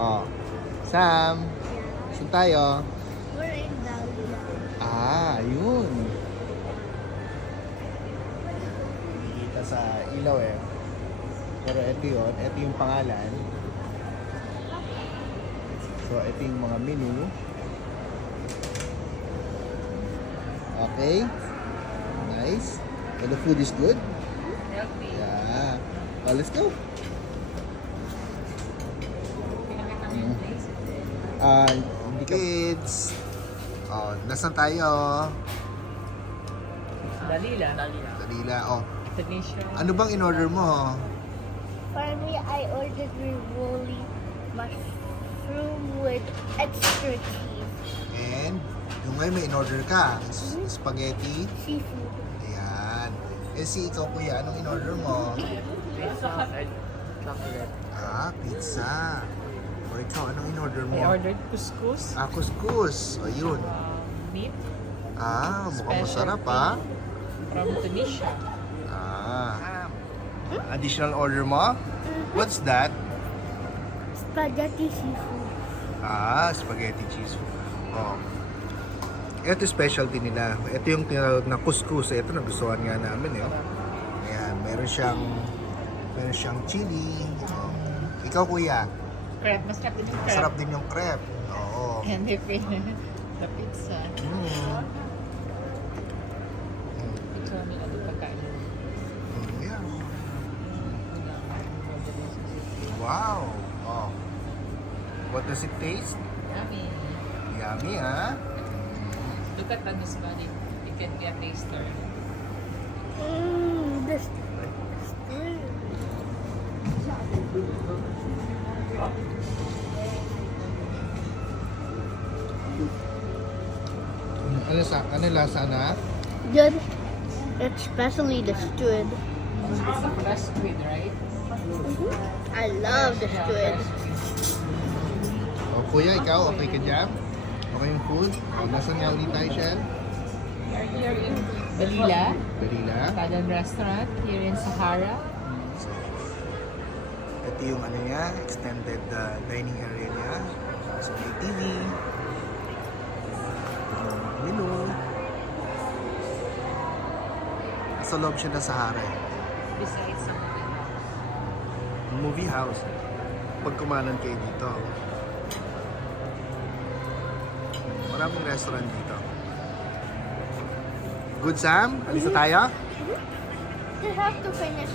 Oh. Sam, saan tayo? We're in Dahlia. Yun. Kita sa ilaw eh. Pero ito yun. Ito yung pangalan. So, ito yung mga menu. Okay. Nice. And the food is good? Healthy. Yeah. Oh, let's go. Kids. Oh, nasan tayo? Dalila. Dalila. Oh, Indonesia. ano bang in-order mo? For me, I ordered ravioli mushroom with extra cheese. And, yung ngayon may in-order ka. Spaghetti. Seafood. Ayan. Eh si ikaw kuya, anong in-order mo? Pizza and chocolate. Pizza. O ikaw, anong in-order mo? I ordered couscous. Couscous. O yun. Meat Mukhang Specialty. masarap from Tunisia. Additional order mo? What's that? Spaghetti seafood. Spaghetti cheese. Oh. Ito specialty nila. Ito yung tinawag na couscous. Ito nagustuhan nga namin eh. Ayan, meron siyang chili. Oh. Ikaw kuya, Crepe. Masarap din yung crepe. masarap din yung crepe. Oo. And the pizza. Ito nila yung pagkain. Yeah. Wow. Oh. What does it taste? Yummy. Yummy, ha? Look at this body. It can be a taster. This. Ano lasa na? Good. Especially the squid. It's a fresh squid, right? I love the squid. O kuya, ikaw, okay ka dyan? Okay yung food? O, nasan nga ulit tayo, Shell? We are here in Dalila, Dalila. Italian restaurant here in Sahara. So, ito yung ano niya, extended dining area niya. So, may TV. Menu. Nasa loob siya ng Sahara eh. Besides some Movie house. Pag kumanan kayo dito. Maraming restaurant dito. Good, Sam? Alis na tayo? You have to finish.